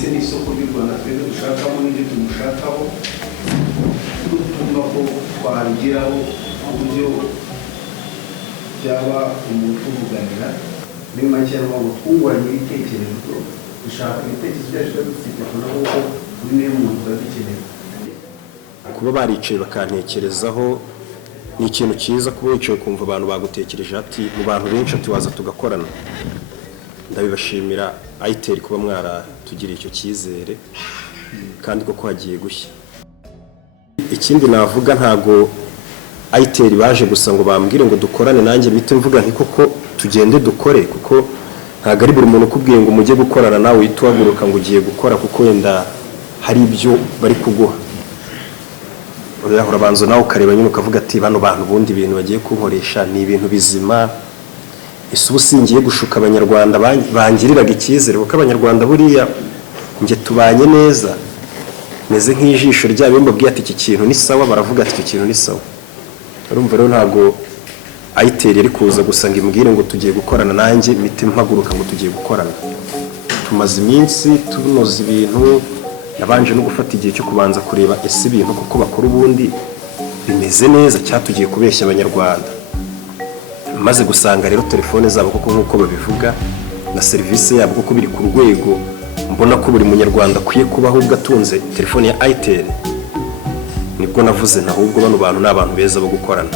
ndetse n'isoko ry'u Rwanda twebwe dushakamo n'ibyo tumushakaho twumva ko twabigiraho uburyo byaba umuco uvuganira muri make ngo twunguranye ibitekerezo dushaka ibitekerezo byacu dufite kuko bimwe mu bintu biba bikeneye. Kuba baricaye bakantekerezaho ni ikintu cyiza, kuba wicaye kumva abantu bagutekereje ati mu bantu benshi tuwaza tugakorana. Ndabibashimira Itel kuba mwaratugiriye icyo cyizere kandi koko hagiye gushya. Ikindi navuga ntago Itel baje gusa ngo bambwire ngo dukorane nanjye mite mvuga nti koko tugende dukore, kuko ntago ari buri muntu ukubwiye ngo mujye gukorana nawe uhituhaguruka ngo ugiye gukora kuko wenda hari ibyo bari kuguha. Urabanza nawe ukareba nyine ukavuga ati bano bantu bundi ibintu bagiye kunkoresha ni ibintu bizima, isubu singiye gushuka abanyarwanda bangiriraga icyizere, kuko abanyarwanda buriya nge tubanye neza meze nk'ijisho ryabo mbabwiye ati iki kintu ni sawa, baravuga ati iki kintu ni sawa. Urumva rero ntago Itel yari kuza gusa ngo imbwire ngo tugiye gukorana nanjye mite mpaguruka ngo tugiye gukorana. Tumaze iminsi tunoza ibintu, nabanje no gufata igihe cyo kubanza kureba ese ibintu kuko bakora ubundi bimeze neza cyatugiye kubeshya abanyarwanda. Maze gusanga rero telefone zabo kuko nkuko babivuga na service yabo kuko biri ku rwego mbona ko buri munyarwanda akwiye kubaho ubwo atunze telefone ya Itel, nibwo navuze nahubwo bano bantu n'abantu beza bo gukorana.